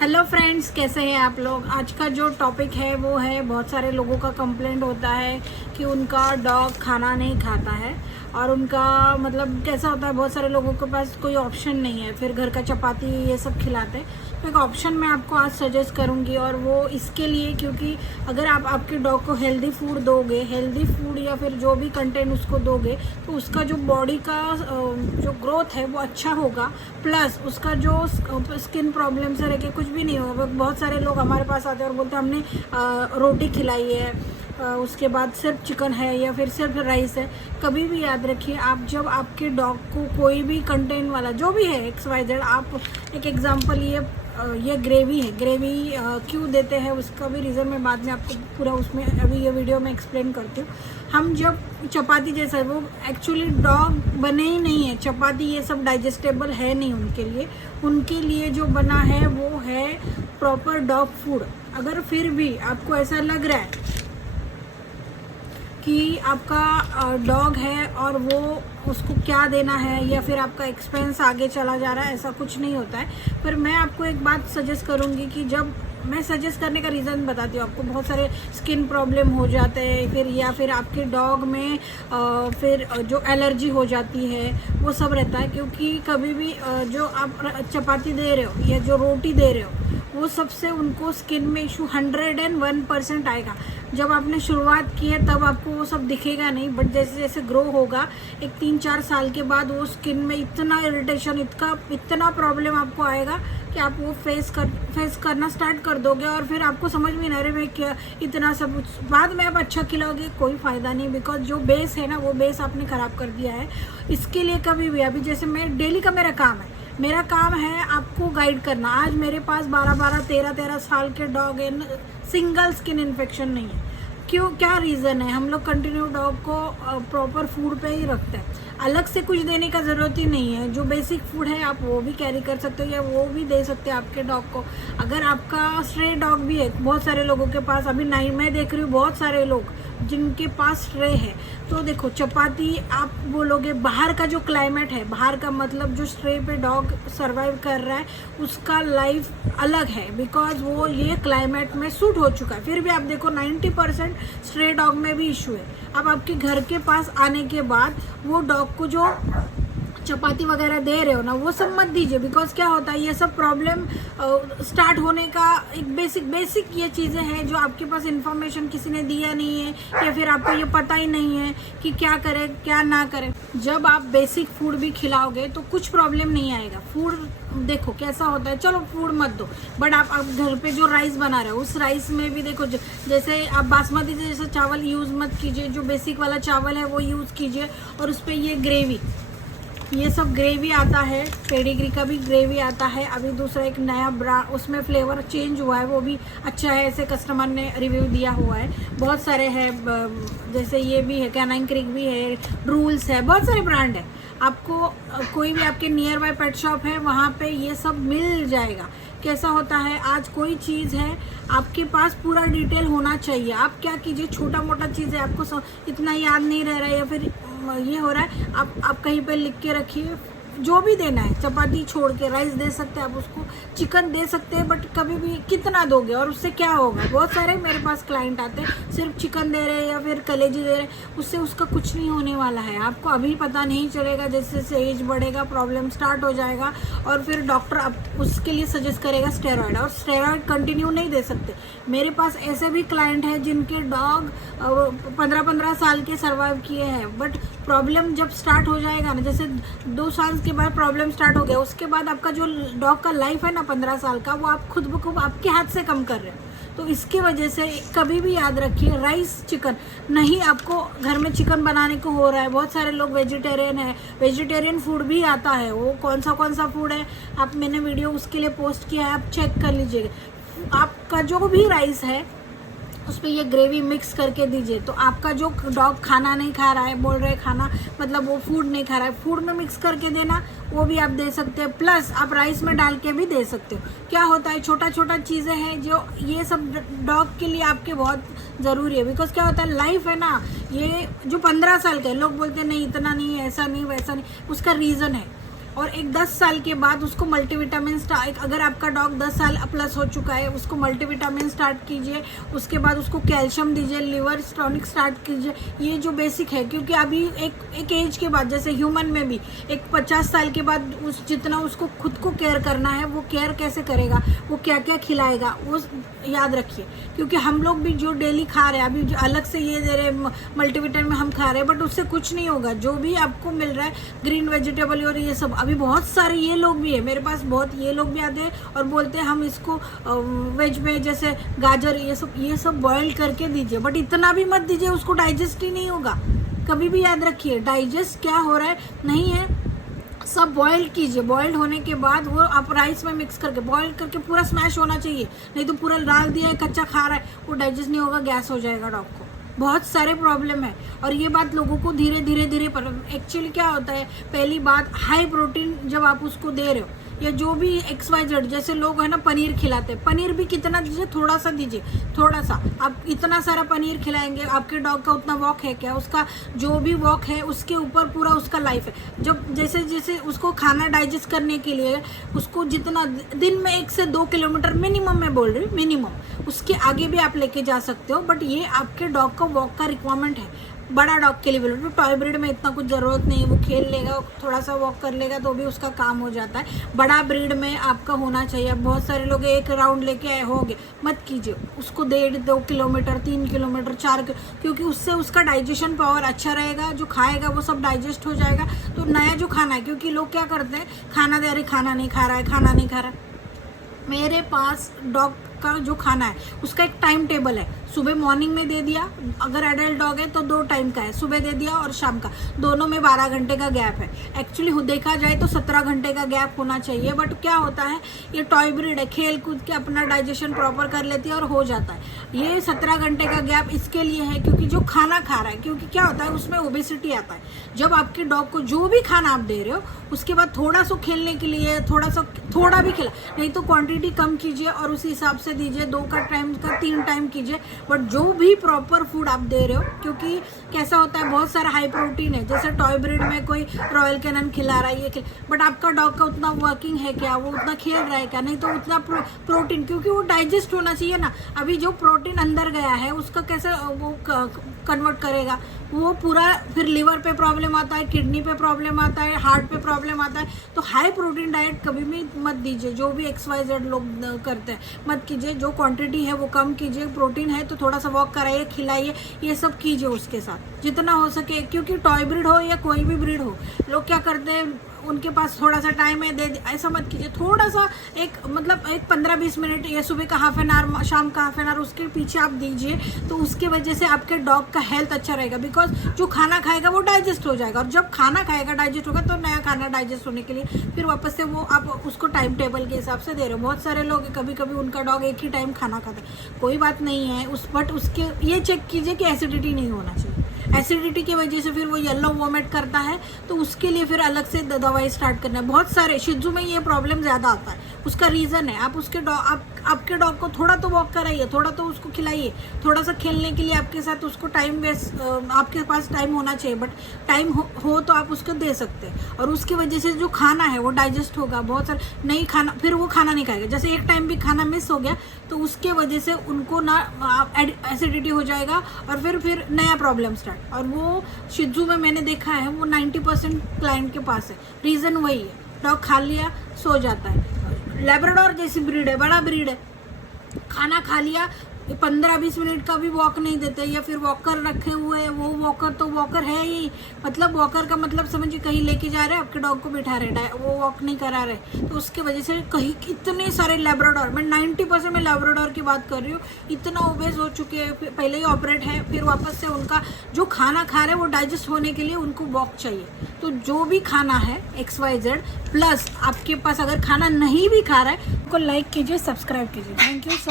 Hello friends, कैसे हैं आप लोग। आज का जो टॉपिक है वो है, बहुत सारे लोगों का कंप्लेंट होता है कि उनका डॉग खाना नहीं खाता है और उनका मतलब कैसा होता है, बहुत सारे लोगों के पास कोई ऑप्शन नहीं है, फिर घर का चपाती ये सब खिलाते हैं। तो एक ऑप्शन मैं आपको आज सजेस्ट करूंगी और वो इसके लिए, क्योंकि अगर आप आपके डॉग को हेल्दी फूड दोगे, हेल्दी फूड या फिर जो भी कंटेंट उसको दोगे, तो उसका जो बॉडी का जो ग्रोथ है वो अच्छा होगा। प्लस उसका जो स्किन प्रॉब्लम से रह के कुछ भी नहीं होगा। बहुत सारे लोग हमारे पास आते हैं और बोलते हैं हमने रोटी खिलाई है, उसके बाद सिर्फ चिकन है या फिर सिर्फ राइस है। कभी भी याद रखिए, आप जब आपके डॉग को कोई भी कंटेंट वाला जो भी है XYZ, आप एक एग्जांपल ये ग्रेवी है, ग्रेवी क्यों देते हैं उसका भी रीज़न मैं बाद में आपको पूरा उसमें अभी ये वीडियो में एक्सप्लेन करती हूँ। हम जब चपाती जैसा, वो एक्चुअली डॉग बने ही नहीं है, चपाती ये सब डाइजेस्टेबल है नहीं उनके लिए जो बना है वो है प्रॉपर डॉग फूड। अगर फिर भी आपको ऐसा लग रहा है कि आपका डॉग है और वो उसको क्या देना है या फिर आपका एक्सपेंस आगे चला जा रहा है, ऐसा कुछ नहीं होता है। पर मैं आपको एक बात सजेस्ट करूँगी कि जब मैं सजेस्ट करने का रीज़न बताती हूँ आपको, बहुत सारे स्किन प्रॉब्लम हो जाते हैं फिर, या फिर आपके डॉग में फिर जो एलर्जी हो जाती है वो सब रहता है। क्योंकि कभी भी जो आप चपाती दे रहे हो या जो रोटी दे रहे हो, वो सबसे उनको स्किन में इशू 101% आएगा। जब आपने शुरुआत की है तब आपको वो सब दिखेगा नहीं, बट जैसे जैसे ग्रो होगा, एक 3-4 साल के बाद वो स्किन में इतना इरिटेशन, इतना प्रॉब्लम आपको आएगा कि आप वो फेस करना स्टार्ट कर दोगे। और फिर आपको समझ में नहीं आ रहा है क्या इतना सब, बाद में आप अच्छा खिलाओगे कोई फ़ायदा नहीं, बिकॉज जो बेस है ना वो बेस आपने ख़राब कर दिया है। इसके लिए कभी भी, अभी जैसे मैं डेली का मेरा काम है आपको गाइड करना। आज मेरे पास 12-12, 13-13 साल के डॉग हैं, सिंगल स्किन इन्फेक्शन नहीं है। क्यों, क्या रीज़न है? हम लोग कंटिन्यू डॉग को प्रॉपर फूड पे ही रखते हैं, अलग से कुछ देने का ज़रूरत ही नहीं है। जो बेसिक फूड है आप वो भी कैरी कर सकते हो या वो भी दे सकते हैं आपके डॉग को। अगर आपका स्ट्रे डॉग भी है, बहुत सारे लोगों के पास अभी नहीं, मैं देख रही हूँ बहुत सारे लोग जिनके पास स्ट्रे है, तो देखो चपाती आप बोलोगे, बाहर का जो क्लाइमेट है, बाहर का मतलब जो स्ट्रे पे डॉग सर्वाइव कर रहा है उसका लाइफ अलग है, बिकॉज वो ये क्लाइमेट में सूट हो चुका है। फिर भी आप देखो 90% स्ट्रे डॉग में भी इशू है। अब आपके घर के पास आने के बाद वो डॉग को जो चपाती वगैरह दे रहे हो ना, वो सब मत दीजिए, बिकॉज क्या होता है, ये सब प्रॉब्लम स्टार्ट होने का एक बेसिक ये चीज़ें हैं जो आपके पास इंफॉर्मेशन किसी ने दिया नहीं है या फिर आपको ये पता ही नहीं है कि क्या करें क्या ना करें। जब आप बेसिक फूड भी खिलाओगे तो कुछ प्रॉब्लम नहीं आएगा। फूड देखो कैसा होता है, चलो फूड मत दो, बट आप घर पे जो राइस बना रहे हो उस राइस में भी देखो, जैसे आप बासमती जैसा चावल यूज़ मत कीजिए, जो बेसिक वाला चावल है वो यूज़ कीजिए। और उस पर ये ग्रेवी, ये सब ग्रेवी आता है, पेडिग्री का भी ग्रेवी आता है। अभी दूसरा एक नया उसमें फ्लेवर चेंज हुआ है, वो भी अच्छा है, ऐसे कस्टमर ने रिव्यू दिया हुआ है। बहुत सारे हैं, जैसे ये भी है, कैनाइन क्रिक भी है, रूल्स है, बहुत सारे ब्रांड है। आपको कोई भी आपके नियर बाय पेट शॉप है वहाँ पे ये सब मिल जाएगा। कैसा होता है, आज कोई चीज़ है आपके पास पूरा डिटेल होना चाहिए। आप क्या कीजिए, छोटा मोटा चीज़ है आपको इतना याद नहीं रह रहा है या फिर ये हो रहा है, आप कहीं पे लिख के रखिए, जो भी देना है। चपाती छोड़ के राइस दे सकते हैं आप उसको, चिकन दे सकते हैं, बट कभी भी कितना दोगे और उससे क्या होगा। बहुत सारे मेरे पास क्लाइंट आते हैं सिर्फ चिकन दे रहे हैं या फिर कलेजी दे रहे हैं, उससे उसका कुछ नहीं होने वाला है। आपको अभी पता नहीं चलेगा, जैसे जैसे एज बढ़ेगा प्रॉब्लम स्टार्ट हो जाएगा और फिर डॉक्टर अब उसके लिए सजेस्ट करेगा स्टेरॉयड, और स्टेरॉयड कंटिन्यू नहीं दे सकते। मेरे पास ऐसे भी क्लाइंट हैं जिनके डॉग 15-15 साल के सर्वाइव किए हैं, बट प्रॉब्लम जब स्टार्ट हो जाएगा ना, जैसे 2 साल के बाद प्रॉब्लम स्टार्ट हो गया, उसके बाद आपका जो डॉग का लाइफ है ना 15 साल का, वो आप खुद ब खुद आपके हाथ से कम कर रहे हो। तो इसकी वजह से कभी भी याद रखिए, राइस चिकन नहीं, आपको घर में चिकन बनाने को हो रहा है। बहुत सारे लोग वेजिटेरियन है, वेजिटेरियन फूड भी आता है, वो कौन सा फूड है आप, मैंने वीडियो उसके लिए पोस्ट किया है, आप चेक कर लीजिएगा। आपका जो भी राइस है उस पर ये ग्रेवी मिक्स करके दीजिए, तो आपका जो डॉग खाना नहीं खा रहा है, बोल रहे खाना मतलब वो फूड नहीं खा रहा है, फूड में मिक्स करके देना, वो भी आप दे सकते हैं। प्लस आप राइस में डाल के भी दे सकते हो। क्या होता है, छोटा छोटा चीज़ें हैं जो ये सब डॉग के लिए आपके बहुत ज़रूरी है, बिकॉज क्या होता है, लाइफ है ना, ये जो 15 साल के लोग बोलते हैं नहीं इतना नहीं, ऐसा नहीं वैसा नहीं, उसका रीज़न है। और एक 10 साल के बाद उसको मल्टीविटामिन अगर आपका डॉग 10 साल प्लस हो चुका है, उसको मल्टीविटामिन स्टार्ट कीजिए, उसके बाद उसको कैल्शियम दीजिए, लिवर टॉनिक स्टार्ट कीजिए। ये जो बेसिक है, क्योंकि अभी एक एज के बाद, जैसे ह्यूमन में भी एक 50 साल के बाद जितना उसको खुद को केयर करना है, वो केयर कैसे करेगा, वो क्या क्या खिलाएगा, वो याद रखिए। क्योंकि हम लोग भी जो डेली खा रहे हैं, अभी जो अलग से ये दे रहे मल्टीविटामिन हम खा रहे हैं, बट उससे कुछ नहीं होगा। जो भी आपको मिल रहा है ग्रीन वेजिटेबल और ये सब, अभी बहुत सारे ये लोग भी है, मेरे पास बहुत ये लोग भी आते हैं और बोलते हैं हम इसको वेज में जैसे गाजर ये सब बॉयल करके दीजिए, बट इतना भी मत दीजिए, उसको डाइजेस्ट ही नहीं होगा। कभी भी याद रखिए, डाइजेस्ट क्या हो रहा है नहीं है, सब बॉयल कीजिए। बॉइल्ड होने के बाद वो आप राइस में मिक्स करके बॉयल करके पूरा स्मैश होना चाहिए, नहीं तो पूरा डाल दिया है कच्चा खा रहा है, वो डाइजेस्ट नहीं होगा, गैस हो जाएगा डॉग को। बहुत सारे प्रॉब्लम है और ये बात लोगों को धीरे धीरे पर एक्चुअली क्या होता है, पहली बात हाई प्रोटीन जब आप उसको दे रहे हो, या जो भी XYZ जैसे लोग है ना पनीर खिलाते हैं, पनीर भी कितना दीजिए, थोड़ा सा दीजिए, थोड़ा सा। आप इतना सारा पनीर खिलाएंगे, आपके डॉग का उतना वॉक है क्या, उसका जो भी वॉक है उसके ऊपर पूरा उसका लाइफ है। जब जैसे जैसे उसको खाना डाइजेस्ट करने के लिए उसको जितना दिन में 1 से 2 किलोमीटर मिनिमम, मैं बोल रही हूँ मिनिमम, उसके आगे भी आप लेके जा सकते हो, बट ये आपके डॉग का वॉक का रिक्वायरमेंट है। बड़ा डॉग के लिए बोलो, टॉय ब्रीड में इतना कुछ ज़रूरत नहीं है, वो खेल लेगा, थोड़ा सा वॉक कर लेगा तो भी उसका काम हो जाता है। बड़ा ब्रीड में आपका होना चाहिए। बहुत सारे लोग एक राउंड लेके आए होंगे, मत कीजिए उसको 1.5-2 किलोमीटर 3 किलोमीटर 4 क्योंकि उससे उसका डाइजेशन पावर अच्छा रहेगा, जो खाएगा वो सब डाइजेस्ट हो जाएगा। तो नया जो खाना है, क्योंकि लोग क्या करते हैं, खाना दे रहे, खाना नहीं खा रहा है, खाना नहीं खा रहा है। मेरे पास डॉग का जो खाना है उसका एक टाइम टेबल है, सुबह मॉर्निंग में दे दिया, अगर एडल्ट डॉग है तो 2 टाइम का है, सुबह दे दिया और शाम का, दोनों में 12 घंटे का गैप है। एक्चुअली देखा जाए तो 17 घंटे का गैप होना चाहिए, बट क्या होता है, ये टॉय ब्रीड है, खेल कूद के अपना डाइजेशन प्रॉपर कर लेती है और हो जाता है। ये 17 घंटे का गैप इसके लिए है क्योंकि जो खाना खा रहा है, क्योंकि क्या होता है उसमें ओबेसिटी आता है। जब आपके डॉग को जो भी खाना आप दे रहे हो, उसके बाद थोड़ा सा खेलने के लिए थोड़ा भी खिला, नहीं तो क्वांटिटी कम कीजिए और उसी हिसाब से दीजिए, 2 का टाइम का 3 टाइम कीजिए, बट जो भी प्रॉपर फूड आप दे रहे हो। क्योंकि कैसा होता है, बहुत सारा हाई प्रोटीन है, जैसे टॉय ब्रीड में कोई रॉयल कैनन खिला रहा है ये बट आपका डॉग का उतना वर्किंग है क्या, वो उतना खेल रहा है क्या, नहीं तो उतना प्रोटीन, क्योंकि वो डाइजेस्ट होना चाहिए ना। अभी जो प्रोटीन अंदर गया है उसका कैसे वो कन्वर्ट करेगा, वो पूरा फिर लिवर पे प्रॉब्लम आता है, किडनी पे प्रॉब्लम आता है, हार्ट पे प्रॉब्लम आता है। तो हाई प्रोटीन डाइट कभी भी मत दीजिए, जो भी XYZ लोग करते हैं मत कीजिए। जो क्वांटिटी है वो कम कीजिए, प्रोटीन है तो थोड़ा सा वॉक कराइए, खिलाइए, ये सब कीजिए उसके साथ जितना हो सके। क्योंकि टॉय ब्रीड हो या कोई भी ब्रीड हो, लोग क्या करते हैं, उनके पास थोड़ा सा टाइम है, ऐसा मत कीजिए। थोड़ा सा एक 15-20 मिनट, या सुबह का हाफ एन आवर, शाम का हाफ एन आवर उसके पीछे आप दीजिए, तो उसके वजह से आपके डॉग का हेल्थ अच्छा रहेगा। बिकॉज जो खाना खाएगा वो डाइजेस्ट हो जाएगा, और जब खाना खाएगा डाइजेस्ट होगा तो नया खाना डाइजेस्ट होने के लिए फिर वापस से वो आप उसको टाइम टेबल के हिसाब से दे रहे हो। बहुत सारे लोग कभी कभी उनका डॉग एक ही टाइम खाना खाता है, कोई बात नहीं है बट उसके ये चेक कीजिए कि एसिडिटी नहीं होना चाहिए। एसिडिटी की वजह से फिर वो येलो वॉमिट करता है, तो उसके लिए फिर अलग से दवाई स्टार्ट करना है। बहुत सारे शिजू में ये प्रॉब्लम ज़्यादा आता है, उसका रीज़न है आप उसके आपके डॉग को थोड़ा तो वॉक कराइए, थोड़ा तो उसको खिलाइए, थोड़ा सा खेलने के लिए आपके साथ उसको टाइम वेस्ट, आपके पास टाइम होना चाहिए, बट टाइम हो तो आप उसको दे सकते हैं। और उसकी वजह से जो खाना है वो डाइजेस्ट होगा। बहुत सारे नहीं खाना, फिर वो खाना नहीं खाएगा, जैसे एक टाइम भी खाना मिस हो गया तो उसके वजह से उनको ना एसिडिटी हो जाएगा और फिर नया प्रॉब्लम स्टार्ट। और वो शिजू में मैंने देखा है, वो 90% क्लाइंट के पास है, रीज़न वही है, डॉग खा लिया सो जाता है। लैब्राडोर जैसी ब्रीड है, बड़ा ब्रीड है, खाना खा लिया 15-20 मिनट का भी वॉक नहीं देते, या फिर वॉकर रखे हुए हैं। वो वॉकर तो वॉकर है ही, मतलब वॉकर का मतलब समझिए कहीं लेके जा रहे हैं, आपके डॉग को बिठा रहे, वो वॉक नहीं करा रहे, तो उसके वजह से कहीं इतने सारे लैब्राडोर, मैं 90% में लैब्राडोर की बात कर रही हूँ, इतना ओबेस हो चुके हैं, पहले ही ऑपरेट है, फिर वापस से उनका जो खाना खा रहे हैं वो डाइजेस्ट होने के लिए उनको वॉक चाहिए। तो जो भी खाना है XYZ प्लस आपके पास अगर खाना नहीं भी खा रहा है, उनको लाइक कीजिए, सब्सक्राइब कीजिए। Thank you so